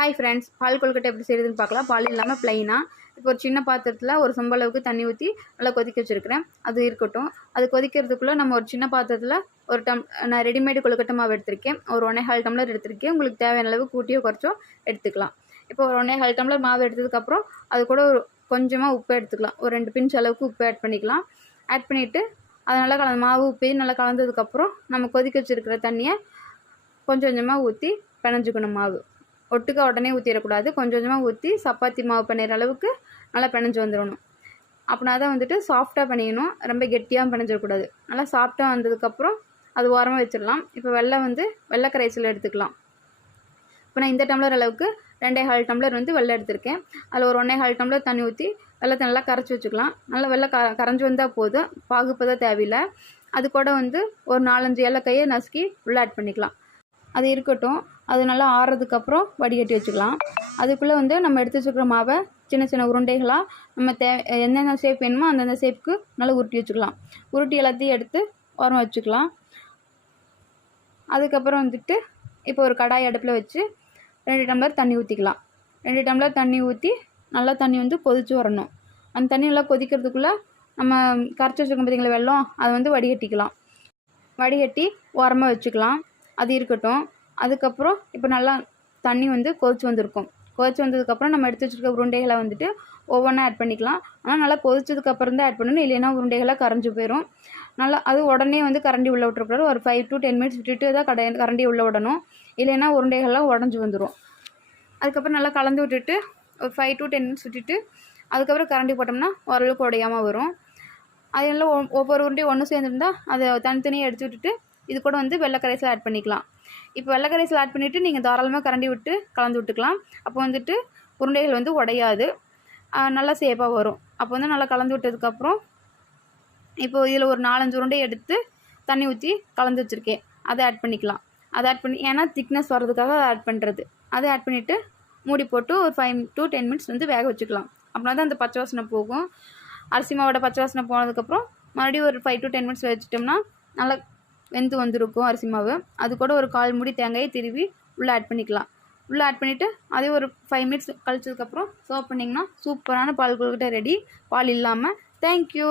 Hi friends, பால் கொழுக்கட்டை எப்படி செய்யுதுன்னு பார்க்கலாம். பால் இல்லாமல் ப்ளைனாக இப்போ ஒரு சின்ன பாத்திரத்தில் ஒரு சொம்பளவுக்கு தண்ணி ஊற்றி நல்லா கொதிக்க வச்சுருக்கிறேன். அது இருக்கட்டும். அது கொதிக்கிறதுக்குள்ளே நம்ம ஒரு சின்ன பாத்திரத்தில் ஒரு நான் ரெடிமேடு கொழுக்கட்டை மாவு எடுத்திருக்கேன். ஒரு 1.25 டம்ளர் எடுத்திருக்கேன். உங்களுக்கு தேவையான அளவு கூட்டியோ குறைச்சோ எடுத்துக்கலாம். இப்போ ஒரு 1.25 டம்ளர் மாவு எடுத்ததுக்கப்புறம் அது கூட ஒரு கொஞ்சமாக உப்பு எடுத்துக்கலாம். ஒரு 2 பிஞ்ச் அளவுக்கு உப்பு ஆட் பண்ணிக்கலாம். ஆட் பண்ணிவிட்டு அது நல்லா மாவு உப்பையும் நல்லா கலந்ததுக்கப்புறம் நம்ம கொதிக்க வச்சுருக்கிற தண்ணியை கொஞ்சம் கொஞ்சமாக ஊற்றி பிணைஞ்சிக்கணும். மாவு ஒட்டுக்க உடனே ஊற்றிடக்கூடாது. கொஞ்சம் கொஞ்சமாக ஊற்றி சப்பாத்தி மாவு பண்ணுற அளவுக்கு நல்லா பிணைஞ்சு வந்துடணும். அப்படின்னா தான் வந்துட்டு சாஃப்டாக பண்ணிக்கணும். ரொம்ப கெட்டியாக பிணைஞ்சிடக்கூடாது. நல்லா சாஃப்டாக வந்ததுக்கப்புறம் அது ஓரமாக வச்சிடலாம். இப்போ வெள்ளை கரைசல் எடுத்துக்கலாம். இப்போ நான் இந்த டம்ளர் அளவுக்கு 2.25 டம்ளர் வெள்ளை எடுத்திருக்கேன். அதில் ஒரு 1.25 டம்ளர் தண்ணி ஊற்றி வெள்ளத்தை நல்லா கரைச்சி வச்சுக்கலாம். நல்லா வெள்ளை கரைஞ்சி வந்தால் போதும். பாகுப்பதான் தேவையில்லை. அது கூட ஒரு 4-5 ஏலக்காயை நசுக்கி உள்ளே ஆட் பண்ணிக்கலாம். அது இருக்கட்டும். அது நல்லா ஆறுறதுக்கப்புறம் வடிகட்டி வச்சுக்கலாம். அதுக்குள்ளே நம்ம எடுத்து வச்சுக்கிற மாவை சின்ன சின்ன உருண்டைகளாக நம்ம எந்தெந்த ஷேப் வேணுமோ அந்தந்த ஷேப்புக்கு நல்லா உருட்டி வச்சுக்கலாம். உருட்டி எல்லாத்தையும் எடுத்து ஓரமாக வச்சுக்கலாம். அதுக்கப்புறம் இப்போ ஒரு கடாய் அடுப்பில் வச்சு 2 டம்ளர் தண்ணி ஊற்றிக்கலாம். 2 டம்ளர் தண்ணி ஊற்றி நல்லா தண்ணி கொதித்து வரணும். அந்த தண்ணி நல்லா கொதிக்கிறதுக்குள்ளே நம்ம கரைச்சி வச்சுருக்கோம் பார்த்தீங்களா வெல்லம், அதை வடிகட்டிக்கலாம். வடிகட்டி ஓரமாக வச்சுக்கலாம். அது இருக்கட்டும். அதுக்கப்புறம் இப்போ நல்லா தண்ணி கொதிச்சு வந்திருக்கும். கொதிச்சு வந்ததுக்கப்புறம் நம்ம எடுத்து வச்சுருக்க உருண்டைகளை ஒவ்வொன்றா ஆட் பண்ணிக்கலாம். ஆனால் நல்லா கொதிச்சதுக்கப்புறம் தான் ஆட் பண்ணணும். இல்லைன்னா உருண்டைகளாக கரைஞ்சி போயிடும். நல்லா அது உடனே கரண்டி உள்ளே விட்டுறக்கூடாது. ஒரு 5 to 10 மினிட்ஸ் விட்டுட்டு தான் கரண்டி உள்ளே விடணும். இல்லைன்னா உருண்டைகள்லாம் உடஞ்சி வந்துடும். அதுக்கப்புறம் நல்லா கலந்து விட்டுட்டு ஒரு 5 to 10 மினிட்ஸ் விட்டுட்டு அதுக்கப்புறம் கரண்டி போட்டோம்னா ஓரளவுக்கு உடையாமல் வரும். அதெல்லாம் ஒவ்வொரு உருண்டையும் ஒன்று சேர்ந்துருந்தால் அதை தனித்தனியாக எடுத்து விட்டுட்டு இது கூட வெள்ளை கரைசல் ஆட் பண்ணிக்கலாம். இப்போ வெள்ளை கரைசல் ஆட் பண்ணிவிட்டு நீங்கள் தாராளமாக கரண்டி விட்டு கலந்து விட்டுக்கலாம். அப்போ உருண்டைகள் உடையாது, நல்லா சேஃபாக வரும். அப்போ நல்லா கலந்து விட்டதுக்கப்புறம் இப்போ இதில் ஒரு 4-5 உருண்டை எடுத்து தண்ணி ஊற்றி கலந்து வச்சுருக்கேன். அதை ஆட் பண்ணிக்கலாம். அதை ஆட் பண்ணி ஏன்னா திக்னஸ் வர்றதுக்காக அதை ஆட் பண்ணுறது. அதை ஆட் பண்ணிவிட்டு மூடி போட்டு ஒரு 5 to 10 மினிட்ஸ் வேக வச்சுக்கலாம். அப்படின்னா தான் அந்த பச்சை வாசனை போகும். அரிசி மாவோட பச்சை வாசனை போனதுக்கப்புறம் மறுபடியும் ஒரு 5 to 10 மினிட்ஸ் வச்சுட்டோம்னா நல்லா வெந்து வந்திருக்கும் அரிசி மாவு. அது கூட ஒரு 1/4 மூடி தேங்காயை திருவி உள்ளே ஆட் பண்ணிக்கலாம். உள்ளே ஆட் பண்ணிவிட்டு அதே ஒரு 5 மினிட்ஸ் கழிச்சதுக்கப்புறம் சர்வ் பண்ணிங்கன்னா சூப்பரான பால் கொழுக்கட்டை ரெடி. பால் இல்லாமல். தேங்க்யூ.